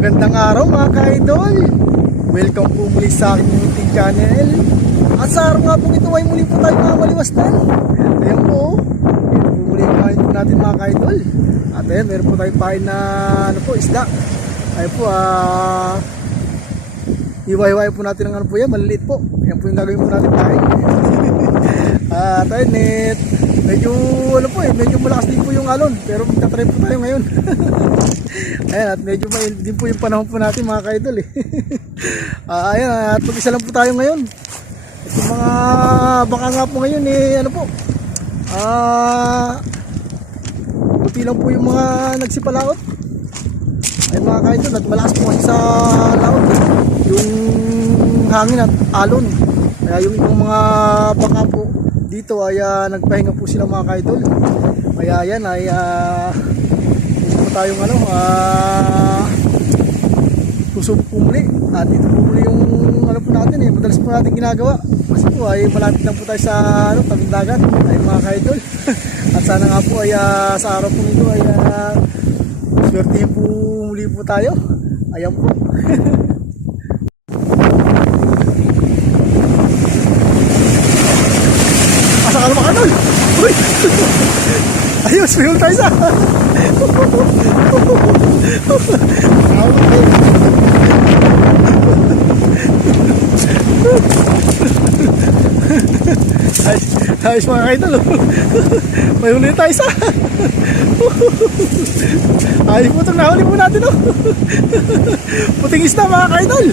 Magandang araw mga ka-idol. Welcome po muli sa aking munting channel. At sa araw nga po ito ay muli po tayo mga maliwastan. Ayan po, ito po muli ang kain po natin mga ka-idol. At ayan, meron po tayo pain na isda. Ayan po, iwa-iwain po natin ng po yan, maliliit po. Ayan po yung gagawin po natin pain. At ayun, medyo medyo malakas din po yung alon, pero magta-try po tayo ngayon. Ayan, at medyo mainit din po yung panahon po natin mga ka-idol ayan, at mag-isa lang po tayo ngayon. At yung mga baka nga po ngayon puti lang po yung mga nagsipalaot. Ayun mga ka-idol, at malakas po kasi sa laot yung hangin at alon. Kaya yung ibang mga baka po dito ay nagpahinga po sila mga ka-idol. Kaya yan ay tayong susubok po muli. At ito po muli yung po natin madalas po natin ginagawa. Kasi po ay malapit lang po tayo sa tabing dagat ay mga ka-idol. At sana nga po ay sa araw po nito ay swertihin po muli po tayo. Ayan po. Asa ka naman ka-idol? Uy! Ayos, may tayo sa ayos mga ka-idol. May huli tayo sa ayos po itong nahuli po natin puting isda mga ka-idol.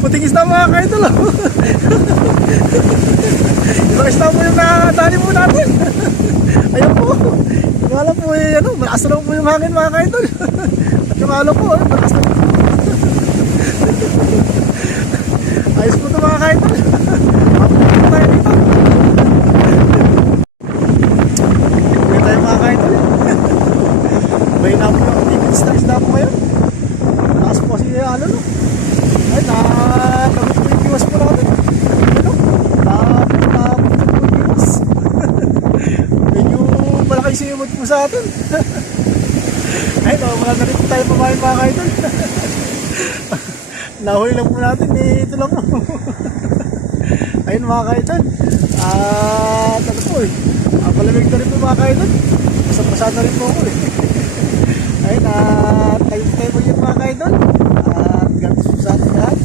Puting isda mga ka-idol. Ibang isda po yung nakadali po natin. Ayan po. Yung alam po malakas na po yung hangin mga ka-idol. At yung alam po malakas na po. Ayos po ito mga ka-idol. Mapunta po tayo dito. May tayo mga ka-idol. May na po yung isda po ngayon. Malakas po kasi ay tagot po yung viewers po natin. Medyo malaki simot po sa atin. Ay, wala na rin po tayo pamahin mga ka-idol. Nahuli lang po natin, ito lang po. Ayun mga ka-idol. At palamig na rin po mga ka-idol. Masapasad na rin po ako Ayun, tayo po yun mga ka-idol. At gantos po sa atin lahat.